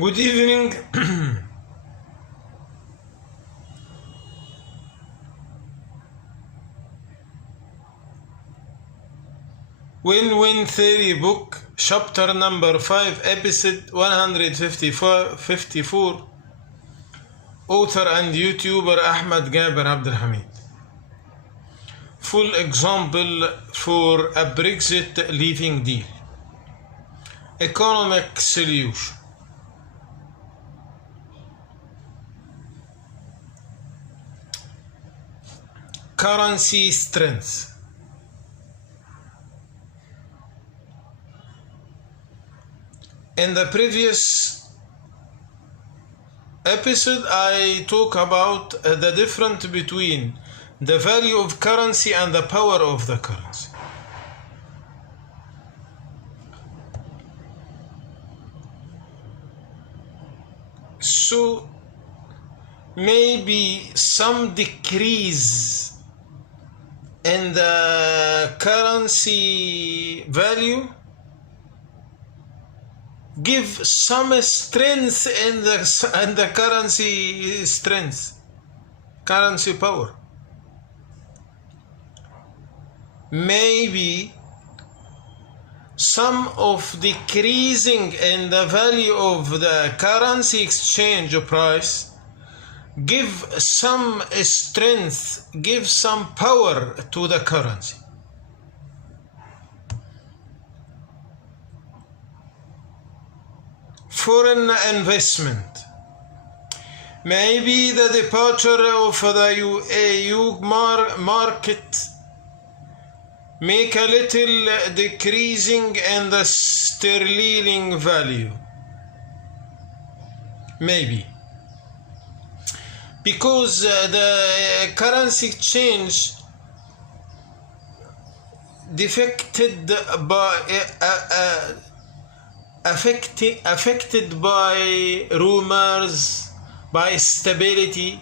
Good evening. Win-Win Theory Book, Chapter number 5, Episode 154, Author and YouTuber Ahmed Gaber Abdelhamid. Full example for a Brexit leaving deal. Economic solution. Currency strength. In the previous episode, I talk about the difference between the value of currency and the power of the currency. So maybe some decrease in the currency value give some strength in the currency strength, currency power. Maybe some of decreasing in the value of the currency exchange price give some strength, give some power to the currency. Foreign investment. Maybe the departure of the EU market make a little decreasing in the sterling value. Maybe. Because the currency exchange affected by rumors, by stability.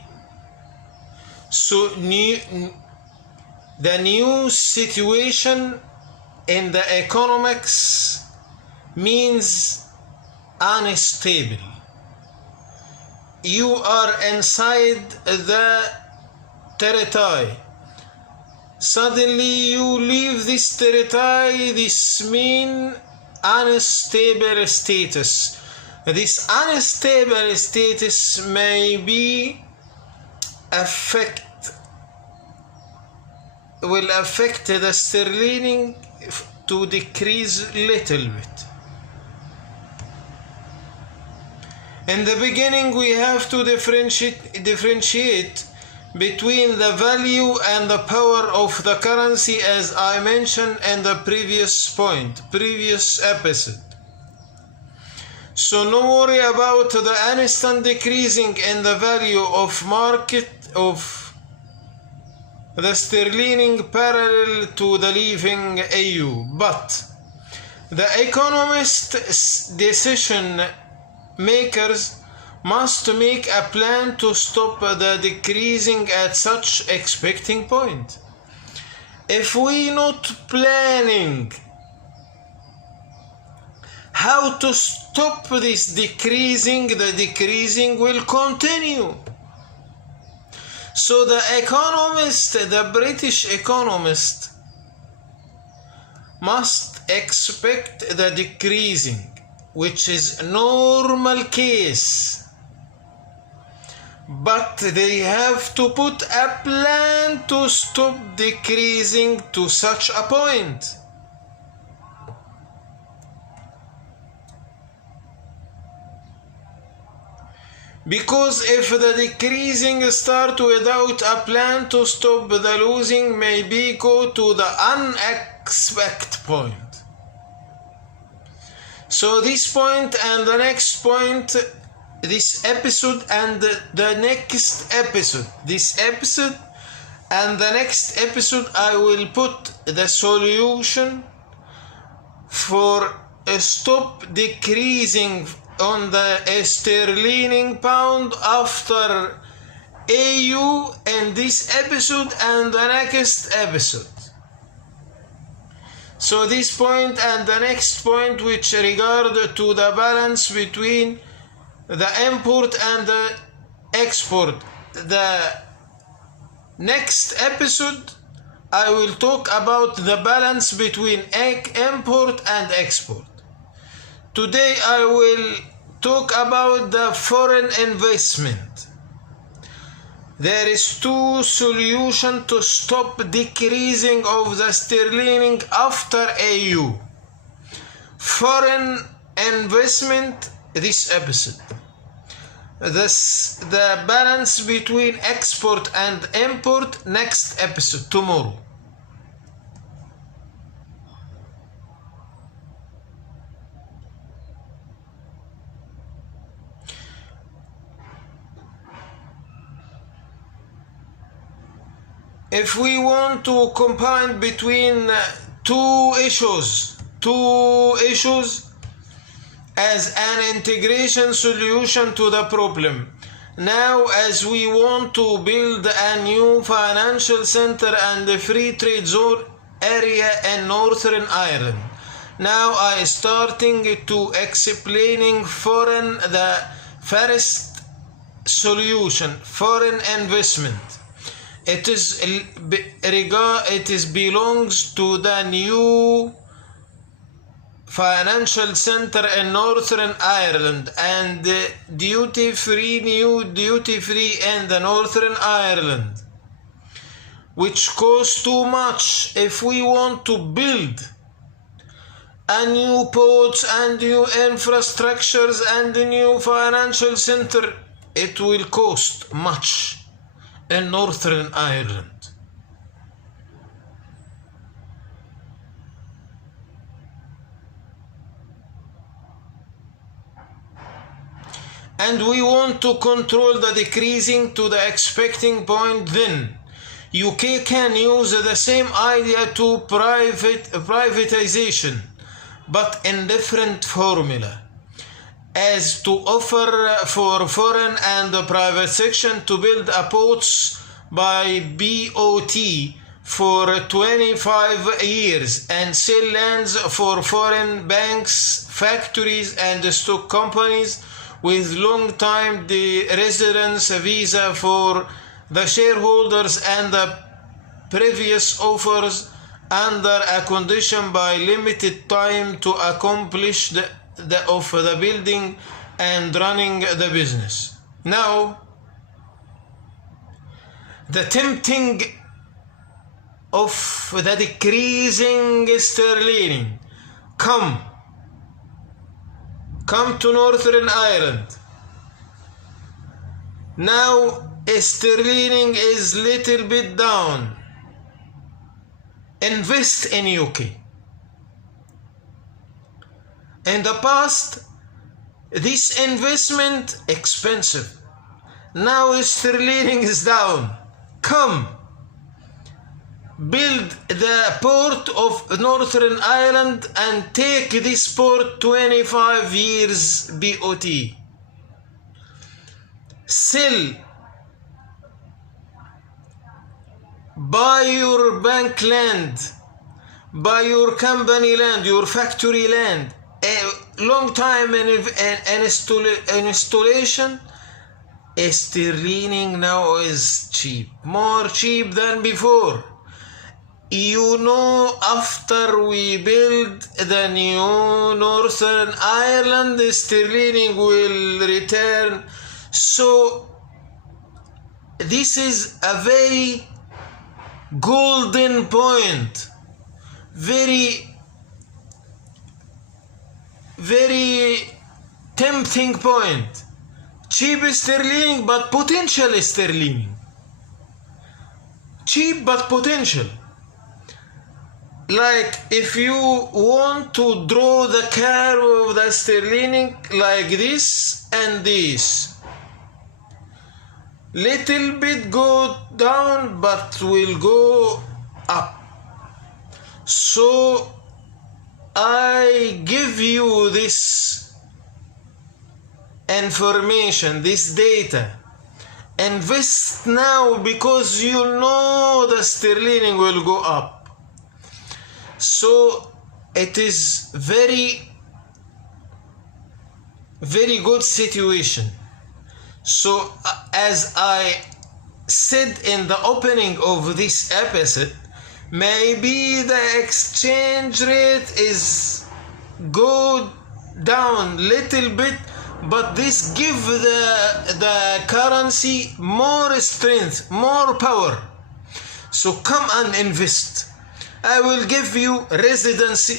So the new situation in the economics means unstable. You are inside the territory. Suddenly you leave this territory. This means unstable status. This unstable status may will affect the sterling to decrease little bit. In the beginning, we have to differentiate between the value and the power of the currency, as I mentioned in the previous episode. So no worry about the instant decreasing in the value of market of the sterling parallel to the leaving EU. But the economist decision makers must make a plan to stop the decreasing at such expecting point. If we not planning how to stop this decreasing, the decreasing will continue. So the British economist must expect the decreasing, which is normal case. But they have to put a plan to stop decreasing to such a point. Because if the decreasing start without a plan to stop the losing, maybe go to the unexpected point. So this point and the next point, this episode and the next episode, this episode and the next episode, I will put the solution for stop decreasing on the sterling pound after EU in this episode and the next episode. So this point and the next point, which regard to the balance between the import and the export. The next episode I will talk about the balance between import and export. Today I will talk about the foreign investment. There is two solutions to stop decreasing of the sterling after AU. Foreign investment this episode. The balance between export and import next episode tomorrow. If we want to combine between two issues as an integration solution to the problem. Now, as we want to build a new financial center and a free trade zone area in Northern Ireland. Now I starting to explaining the first solution, foreign investment. It belongs to the new financial center in Northern Ireland and duty free in the Northern Ireland, which costs too much. If we want to build a new ports and new infrastructures and a new financial center, it will cost much in Northern Ireland. And we want to control the decreasing to the expecting point. Then UK can use the same idea to privatization, but in different formula, as to offer for foreign and the private section to build a ports by BOT for 25 years and sell lands for foreign banks, factories and stock companies with long time residence visa for the shareholders, and the previous offers under a condition by limited time to accomplish the building and running the business. Now, the tempting of the decreasing sterling. Come to Northern Ireland. Now sterling is little bit down. Invest in UK. In the past, this investment expensive. Now sterling is down. Come, build the port of Northern Ireland and take this port 25 years BOT. Sell, buy your bank land, buy your company land, your factory land. A long time in installation. Sterling now is cheap, more cheap than before. You know, after we build the new Northern Ireland, sterling will return. So this is a very golden point, very tempting point. Cheap sterling but potential sterling. Cheap but potential. Like if you want to draw the curve of the sterling like this and this, little bit go down but will go up. So I give you this information, this data. Invest now because you know the sterling will go up. So it is very very good situation. So as I said in the opening of this episode, maybe the exchange rate is go down little bit, but this give the currency more strength, more power. So come and invest. I will give you residence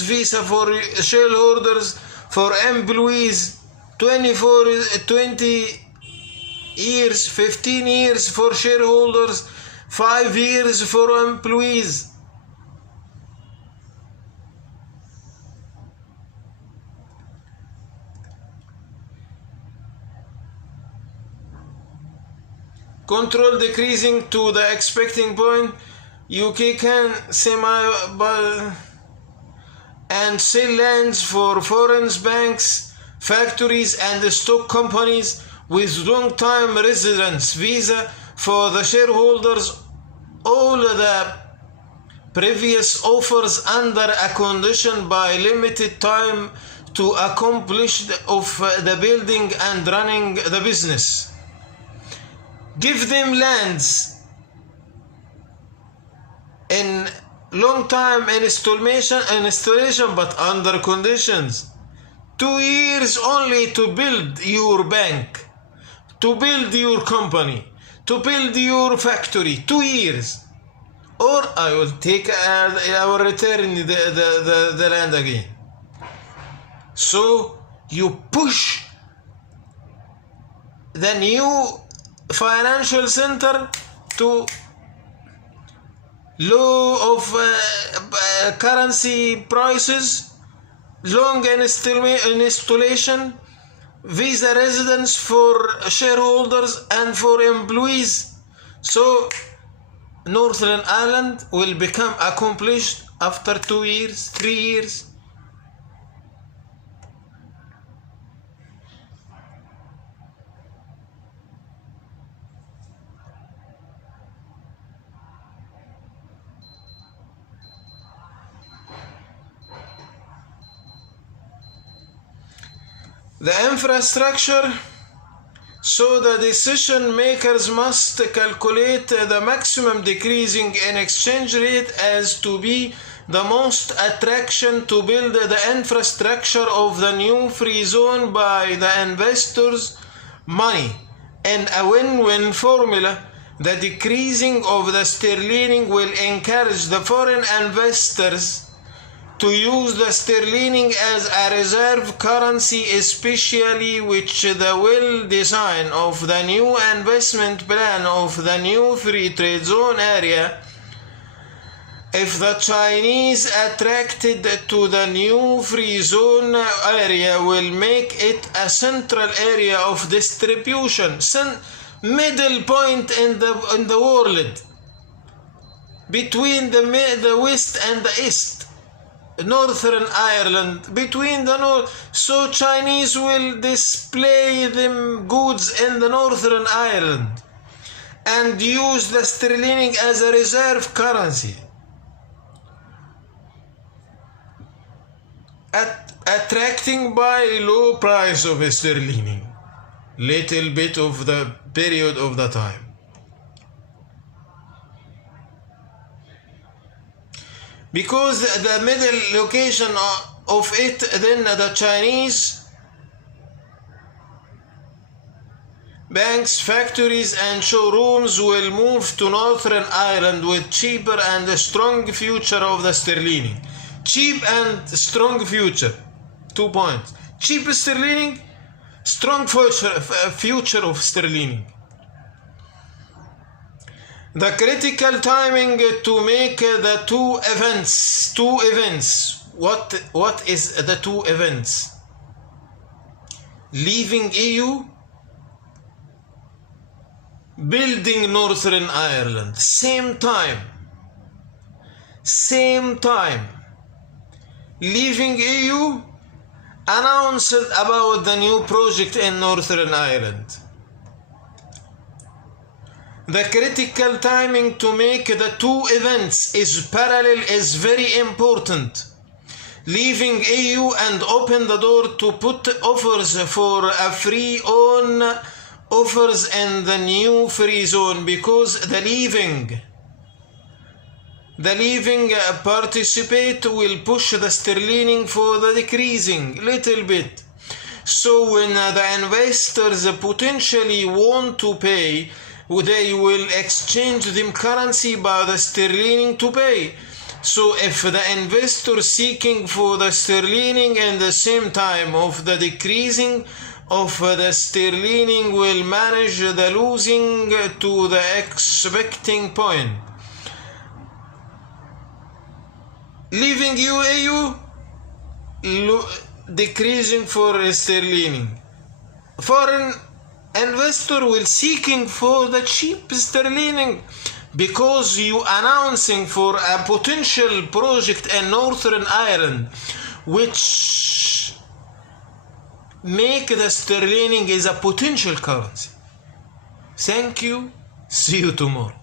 visa for shareholders, for employees, 20 years, 15 years for shareholders, 5 years for employees. Control decreasing to the expecting point. UK can and sell lands for foreign banks, factories and stock companies with long-time residence visa for the shareholders. All the previous offers under a condition by limited time to accomplish of the building and running the business. Give them lands in long time installation, but under conditions. 2 years only to build your bank, to build your company, to build your factory. 2 years, or I will take I will return the land again. So you push the new financial center to low of currency prices, long installation, visa residence for shareholders and for employees. So Northern Ireland will become accomplished after 2 years, 3 years. The infrastructure. So the decision makers must calculate the maximum decreasing in exchange rate as to be the most attraction to build the infrastructure of the new free zone by the investors' money. In a win-win formula, the decreasing of the sterling will encourage the foreign investors to use the sterling as a reserve currency, especially which the well design of the new investment plan of the new free trade zone area. If the Chinese attracted to the new free zone area will make it a central area of distribution, middle point in the world between the west and the east. Northern Ireland between the north, so Chinese will display them goods in the Northern Ireland and use the sterling as a reserve currency, attracting by low price of sterling, little bit of the period of the time. Because the middle location of it, then the Chinese banks, factories and showrooms will move to Northern Ireland with cheaper and strong future of the sterling. Cheap and strong future. 2 points. Cheap sterling, strong future of sterling. The critical timing to make the two events. What is the two events? Leaving EU, building Northern Ireland. Same time. Leaving EU, announced about the new project in Northern Ireland. The critical timing to make the two events is parallel is very important. leaving AU and open the door to put offers for a free on offers in the new free zone, because the leaving participate will push the sterling for the decreasing little bit. So when the investors potentially want to pay, they will exchange them currency by the sterling to pay. So if the investor seeking for the sterling in the same time of the decreasing of the sterling will manage the losing to the expecting point. Leaving UAU decreasing for sterling. Foreign investor will seeking for the cheap sterling, because you announcing for a potential project in Northern Ireland, which make the sterling is a potential currency. Thank you. See you tomorrow.